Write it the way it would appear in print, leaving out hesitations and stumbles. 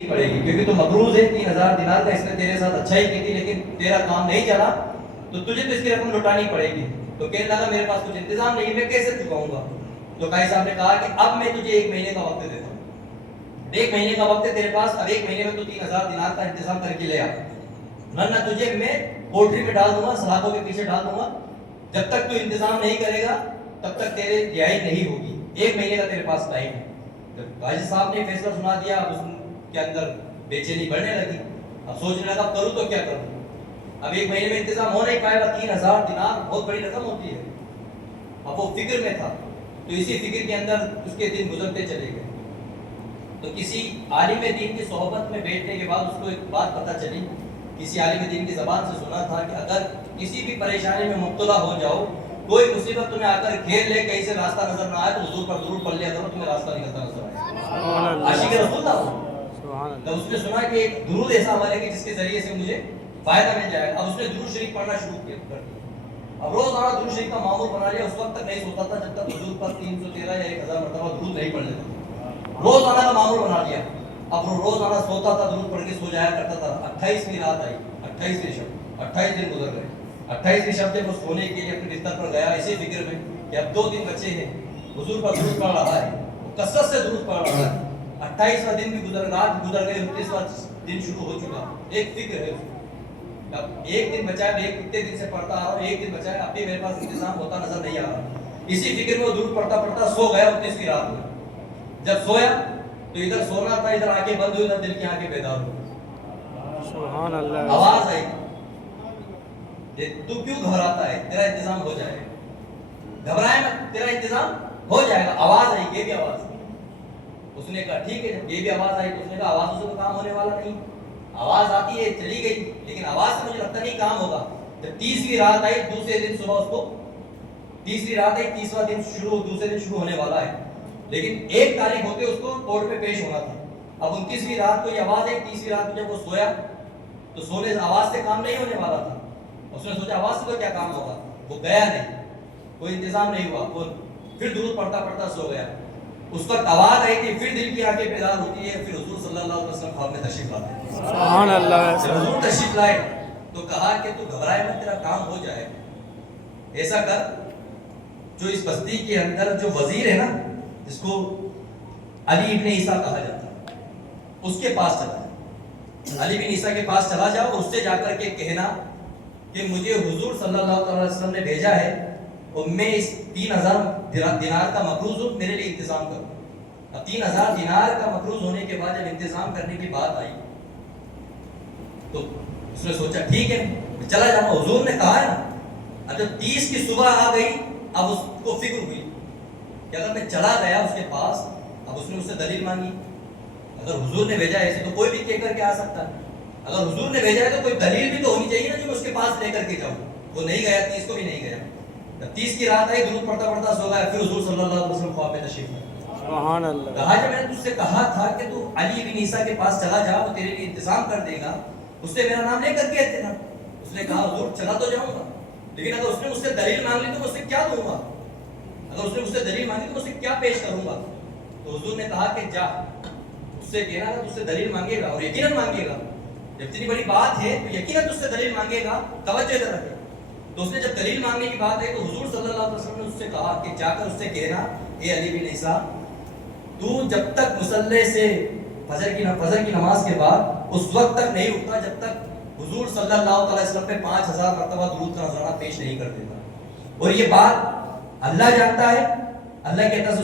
پڑے گی کیونکہ تو مقروض ہے 3000 دینار کا، اس نے تیرے ساتھ اچھا ہی کی تھی لیکن تیرا کام نہیں چلا تو تجھے تو اس کی رقم لوٹانی پڑے گی. تو کہنے لگا میرے پاس کچھ انتظام نہیں، میں کیسے چکاؤں گا؟ تو قاضی صاحب نے کہا کہ اب میں تجھے 1 مہینے کا وقت دیتا ہوں. 1 مہینے کا وقت ہے تیرے پاس، اب 1 مہینے میں تو 3000 دینار کا انتظام کر کے لے آ، ورنہ تجھے میں پولٹری میں ڈال دوں گا، سلاخوں کے پیچھے ڈال دوں گا. جب تک تو انتظام نہیں کرے گا تب تک تیرے رہائی نہیں ہوگی. 1 مہینے کا تیرے پاس ٹائم ہے. جب قاضی صاحب نے فیصلہ سنا دیا، اس کے اندر بے چینی بڑھنے لگی. اب سوچنے لگا کروں تو کیا کروں؟ اب 1 مہینے میں انتظام ہو نہیں پائے گا. 3000 دینار بہت بڑی رقم ہوتی ہے. اب وہ فکر میں تھا تو اسی فکر کے اندر اس کے دن گزرتے چلے گئے. تو کسی عالم دین کی صحبت میں بیٹھنے کے بعد اس کو ایک بات پتہ چلی. کسی عالم دین کی زبان سے سنا تھا کہ اگر کسی بھی پریشانی میں مبتلا ہو جاؤ، کوئی مصیبت تمہیں آ کر گھیر لے، کہیں سے راستہ نظر نہ آئے تو حضور پر ضرور پڑھ لیا کرو، تمہیں راستہ نکلتا نظر آئے. عاشق رسول تھا وہ. جب اس نے سنا کہ ایک درود ایسا ہمارے کہ جس کے ذریعے سے مجھے فائدہ مل جائے گا، اب اس نے درود شریف پڑھنا شروع کر دیا. اب روزانہ درود شریف کا معمول بنا لیا. اس وقت تک نہیں سوتا تھا جب تک حضور پر 313 یا 1000 مرتبہ درود نہیں پڑھ لیتا. روزانہ کا معمول بنا لیا. اب روزانہ سوتا تھا، درود پڑھ کے سو جایا کرتا تھا. 28ویں رات آئی، 28ویں شب، 28 دن گزر گئے. 28ویں شب جب وہ سونے کے لیے اپنے بستر پر گیا اسی فکر میں کہ اب 2 دن بچے ہیں، حضور پر درود پڑھ رہا ہے، وہ کثرت سے درود پڑھ رہا ہے. 28واں دن بھی رات گزر گئے، 29واں دن شروع ہو چکا. ایک فکر ہے اس کو، اب 1 دن بچا ہے، ایک کتنے دن سے پڑھتا آ رہا ہوں، 1 دن بچا ہے، اب بھی میرے پاس انتظام ہوتا نظر نہیں آ رہا. اسی فکر میں وہ درود پڑھتا پڑھتا سو گیا 29ویں رات میں. جب سویا تو ادھر سونا تھا، ادھر آنکھیں بند ہوئی، ادھر دل کی آنکھیں بیدار ہو. سبحان اللہ. آواز آئی، تو کیوں گھبراتا ہے؟ تیرا انتظام ہو جائے گا، گھبرائے مت، تیرا انتظام ہو جائے گا. آواز آئی، یہ بھی آواز. اس نے کہا ٹھیک ہے. جب یہ بھی آواز آئی تو اس نے کہا آواز سے تو کام ہونے والا نہیں. آواز آتی ہے چلی گئی لیکن آواز سے مجھے لگتا نہیں کام ہوگا. جب 30ویں رات آئی، دوسرے دن صبح اس کو 30ویں رات آئی، 30واں دن شروع، دوسرے دن شروع ہونے والا ہے. لیکن 1 تاریخ ہوتے اس کو کورٹ میں پیش ہونا تھا. اب 29ویں رات کو یہ آواز آئی. 30ویں رات میں جب وہ سویا تو سونے سے آواز سے کام نہیں ہونے والا تھا. اس نے سوچا آواز سے تو کیا کام ہوگا. وہ گیا نہیں، کوئی انتظام نہیں ہوا. وہ پھر درود پڑھتا پڑھتا سو گیا. اس وقت آواز آئی تھی، پھر دل کی آنکھیں بیدار ہوتی ہے. پھر حضور صلی اللہ علیہ وسلم خواب میں تشریف لاتے ہیں. سبحان اللہ. حضور تشریف لائے تو کہا کہ تو گھبرائے مت، تیرا کام ہو جائے. ایسا کر، جو اس بستی کے اندر جو وزیر ہے نا، جس کو علی ابن عیسیٰ کہا جاتا ہے، اس کے پاس چلا جا. علی بن عیسیٰ کے پاس چلا جاؤ اور اس سے جا کر کے کہنا کہ مجھے حضور صلی اللہ علیہ وسلم نے بھیجا ہے اور میں اس 3000 دینار کا مقروض ہوں، میرے لیے انتظام کرو. اب 3000 دینار کا مقروض ہونے کے بعد جب انتظام کرنے کی بات آئی تو اس نے سوچا ٹھیک ہے میں چلا جاؤں. حضور نے کہا ہے نا. اب جب 30 کی صبح آ گئی، اب اس کو فکر ہوئی کہ اگر میں چلا گیا اس کے پاس، اب اس نے اس سے دلیل مانگی. اگر حضور نے بھیجا ہے ایسے تو کوئی بھی کہہ کر کے آ سکتا ہے. اگر حضور نے بھیجا ہے تو کوئی دلیل بھی تو ہونی چاہیے نا جو میں اس کے پاس لے کر کے جاؤں. وہ نہیں گیا، 30 کو بھی نہیں گیا. جب 30 کی رات آئی، درود پڑھتا پڑھتا سو گیا. پھر حضور صلی اللہ علیہ وسلم خواب میں تشریف لائے. سبحان اللہ. کہا جب میں نے تجھ سے کہا تھا کہ تو علی بن عیسیٰ کے پاس چلا جا، وہ تیرے لیے انتظام کر دے گا، اس نے میرا نام لے کر کے دینا. اس نے کہا حضور چلا تو جاؤں گا، لیکن اگر اس نے مجھ سے دلیل مانگ لی تو میں اسے کیا دوں گا؟ اگر اس نے مجھ سے دلیل مانگی تو میں اسے کیا پیش کروں گا؟ تو حضور نے کہا کہ جا، اس سے کہنا کہ تجھ سے دلیل مانگے گا اور یقیناً مانگے گا. جب اتنی بڑی بات ہے تو یقیناً تجھ سے دلیل مانگے گا، توجہ ادھر رکھے. تو اس نے جب دلیل مانگنے کی بات ہے تو حضور صلی اللہ علیہ وسلم نے اس سے کہا کہ جا کر اس سے کہنا، اے علی بن عیسیٰ، تو جب تک مصلی سے فجر کی نماز کے بعد اس وقت تک نہیں اٹھتا جب تک حضور صلی اللہ علیہ وسلم پہ 5000 مرتبہ درود کا نذرانہ پیش نہیں کر دیتا. اور یہ بات اللہ جانتا ہے، اللہ کہتا ہے